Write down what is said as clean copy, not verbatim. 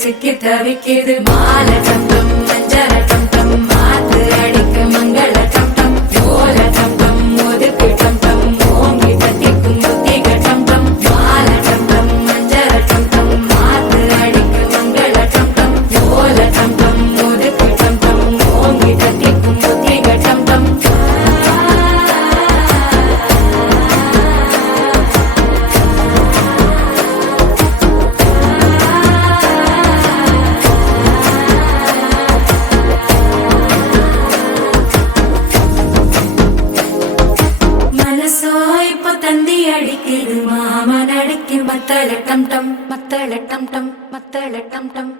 சிக்கி தவிக்கிது மாலை கம்பம் மஞ்சள கம்பம் மாத்து அடிக்க மங்கள கம்பம் ஓல கம்பம் ஒதுக்கு கம்பம் ஓங்கி தட்டிக்கும் புத்திக கம்பம் மாலை கம்பம் மஞ்சள கம்பம் மாத்து அடிக்க மங்கள கம்பம் ஓல கம்பம் ஒதுக்கு கம்பம் ஓங்கி தட்டிக்கும் புத்திக கம்பம் தந்தி அடிக்குது மாமன் அடிக்கு மத்தள டம் டம் மத்தள டம் டம் மத்தள டம் டம்